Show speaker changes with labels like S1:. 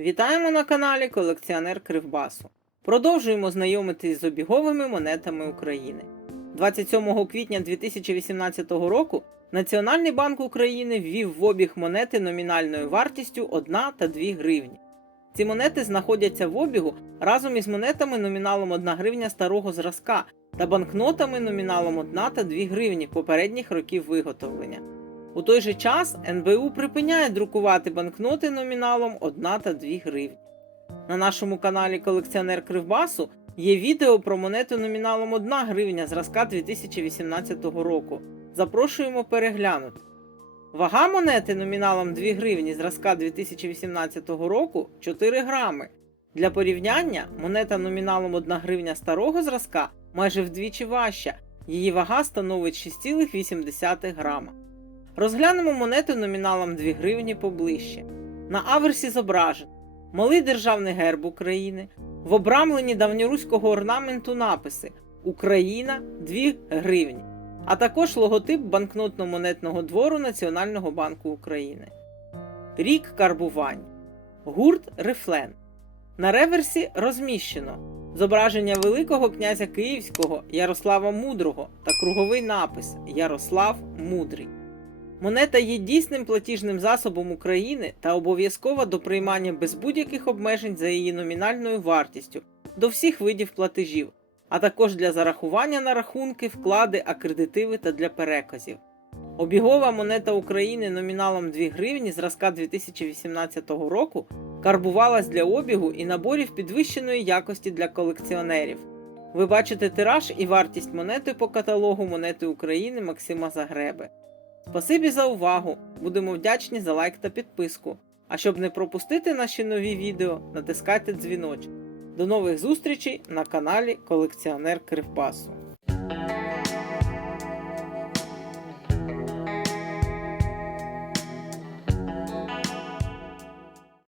S1: Вітаємо на каналі Колекціонер Кривбасу. Продовжуємо знайомитись з обіговими монетами України. 27 квітня 2018 року Національний банк України ввів в обіг монети номінальною вартістю 1 та 2 гривні. Ці монети знаходяться в обігу разом із монетами номіналом 1 гривня старого зразка та банкнотами номіналом 1 та 2 гривні попередніх років виготовлення. У той же час НБУ припиняє друкувати банкноти номіналом 1 та 2 гривні. На нашому каналі Колекціонер Кривбасу є відео про монету номіналом 1 гривня зразка 2018 року. Запрошуємо переглянути. Вага монети номіналом 2 гривні зразка 2018 року 4 грами. Для порівняння монета номіналом 1 гривня старого зразка майже вдвічі важча. Її вага становить 6,8 грама. Розглянемо монету номіналом 2 гривні поближче. На аверсі зображено малий державний герб України, в обрамленні давньоруського орнаменту написи Україна 2 гривні, а також логотип банкнотно-монетного двору Національного банку України. Рік карбування. Гурт Рифлен. На реверсі розміщено зображення Великого князя Київського Ярослава Мудрого та круговий напис Ярослав Мудрий. Монета є дійсним платіжним засобом України та обов'язкова до приймання без будь-яких обмежень за її номінальною вартістю до всіх видів платежів, а також для зарахування на рахунки, вклади, акредитиви та для переказів. Обігова монета України номіналом 2 гривні зразка 2018 року карбувалась для обігу і наборів підвищеної якості для колекціонерів. Ви бачите тираж і вартість монети по каталогу монети України Максима Загреби. Спасибі за увагу! Будемо вдячні за лайк та підписку. А щоб не пропустити наші нові відео, натискайте дзвіночок. До нових зустрічей на каналі Колекціонер Кривбасу.